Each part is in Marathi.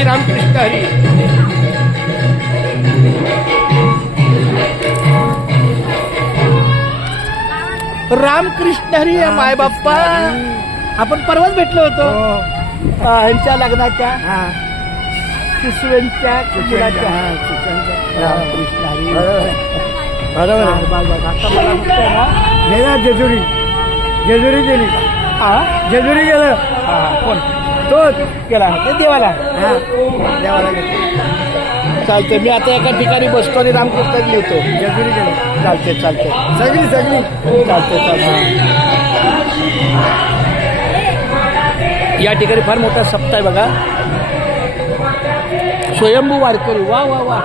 हरी रामकृष्ण हरी. रामकृष्ण हरी माय बाप्पा. आपण परवाच भेटलो होतो ह्यांच्या लग्नाच्या शिशुवेंच्या मुलाच्या. रामकृष्ण हरी. गेला जेजुरी जेजुरी गेली. जेजुरी गेलं. कोण तोच केला ते देवाला. देवाला गेलं. चालते. मी आता एका ठिकाणी बसतो आणि रामकृष्ण लिहितो. जेजुरी गेलं. चालते चालते सगळी सगळी चालते चालते. या ठिकाणी फार मोठा सप्ताह आहे बघा. स्वयंभू वारकरी. वा वा वा.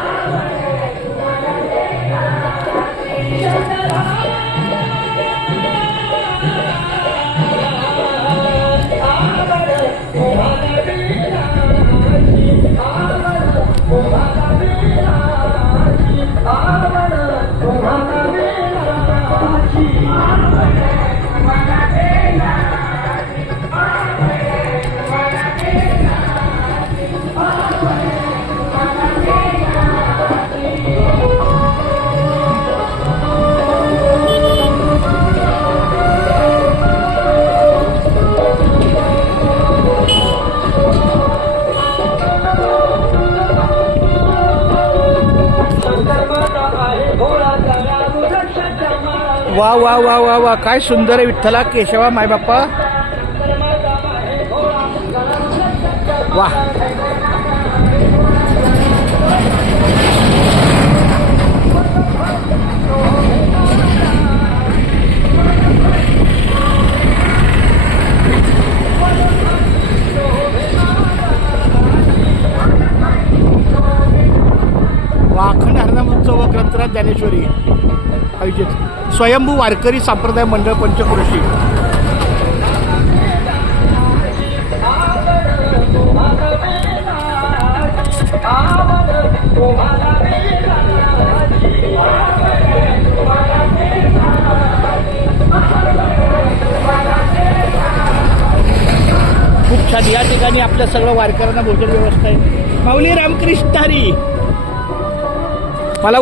वा वा वा वा वा. काय सुंदर आहे विठ्ठला केशवा माय बाप्पा. वा. वाखण हरनाम उत्सव व ग्रंथराज ज्ञानेश्वरी आयोजित स्वयंभू वारकरी संप्रदाय मंडळ पंचक्रोशी. खूप छान. या ठिकाणी आपल्या सगळं वारकऱ्यांना भोजन व्यवस्था आहे. माऊली रामकृष्ण हरी. मला